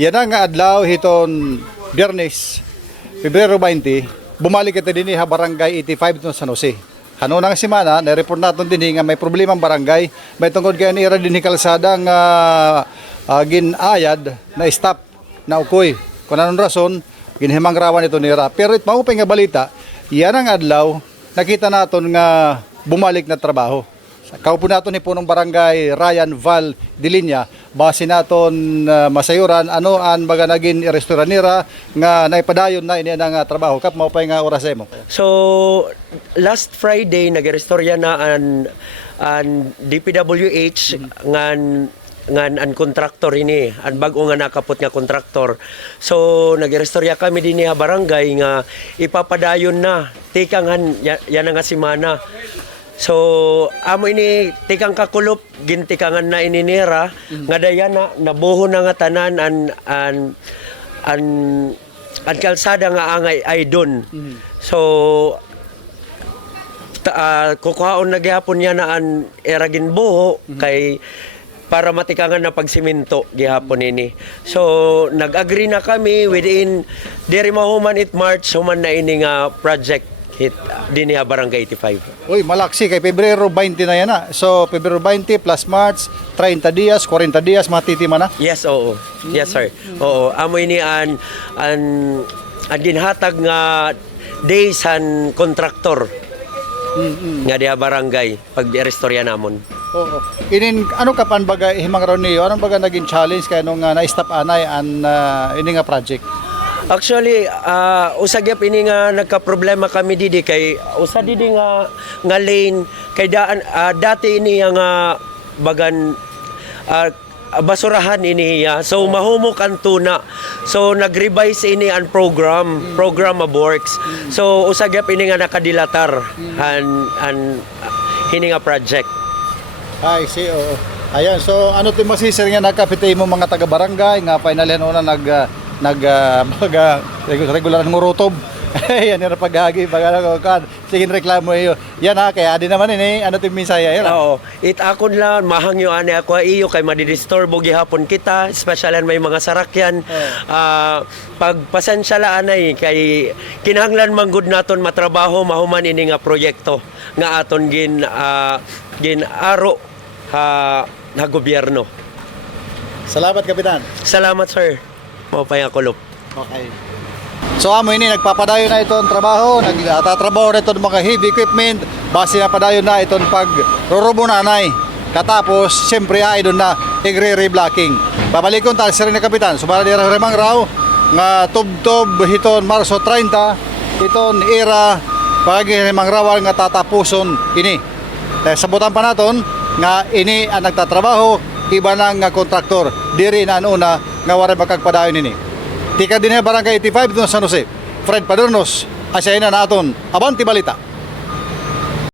Yan ang adlaw hiton Biyernes, Pebrero 20, bumalik kita din ha Barangay 85 no San Jose. Kanunang semana, na-report natin din nga may problema ang barangay. May tungkol kaya ni Ira din kalsada nga ginayad na stop na ukoy. Kung anong rason, ginhimang rawan ito ni Ira. Pero it maupay nga balita, yan ang adlaw, nakita natin nga bumalik na trabaho. Kaupo natin ni punong barangay Ryan Val Dilinya, base natin masayuran ano an baga naging restaurant nira nga naipadayon na ini ang trabaho kap maupay nga oras mo. So last Friday nagrestorya na an DPWH ngan an contractor ini an bag-o nga nakapot nga contractor. So nagrestorya kami dinhi ha barangay nga ipapadayon na tikangan yan nga semana. So amo ini tikang kakulop gintikangan na ininira nga dayan na nabuho na nga tanan an kalsada nga angay ay don. So kukuhaon na gihapon niya na an eragin buho kay para matikangan na pagsimento gihapon ini. So nag-agree na kami within diri mahuman it March human na ini nga project hit din niya Barangay 85. Uy, malaksi kay Pebrero 20 na yan na. So Pebrero 20 plus March 30 dias, 40 dias matitima na. Yes, oo. Yes, sir. Oo, amoy ni an ginhatag nga days an contractor. Nga diha barangay pag restorya namon. Oo. Inin ano ka pan baga himang raw niyo? Anong baga naging challenge kay nung na-stop anay an ini nga project? Actually, usagyap ini nga nagka-problema kami didi kay usa didi nga lane kay dati ini nga bagan basurahan ini ya. So mahumok ang tuna. So nag-revise ini ang program of works. So usagyap ini nga nakadilatar an hini nga project. Ay, see, oo. Ayan, so ano ti masisir nga nakapitay mo mga taga-barangay nga finalihan una regular ng urotob. Yan yung paghagi baga kan sige reklamo iyo. Yan ha kaya di naman ini ano tin minsaya yan. Oo. Itakon lang mahangyo ani ako iyo kay madidisturbo gihapon kita, especially may mga sarakyan. Pagpasensya la anay kay kinahanglan manggud naton matrabaho mahuman ini nga proyekto nga aton ginaro na gobyerno. Salamat kapitan. Salamat sir. Mapay nga kulop. Okay. So amo ini nagpapadayon na itong trabaho, nagtatrabaho na itong mga heavy equipment, base na padayon na itong pag-rurubo nanay. Katapos, siyempre ay doon na igre-reblocking. Babalikon tayo sa rin na kapitan. Subara di remang raw, nga tub-tub hiton Marso 30, iton era, pag-remang raw nga tatapuson ini. Sabutan pa naton, nga ini ang nagtatrabaho, iba nang kontraktor, diri na una nga wala magkagpadayon ini. Tika din Barangay 85 doon sa San Jose. Fred Padurnos, asya na naton. Abanti Balita.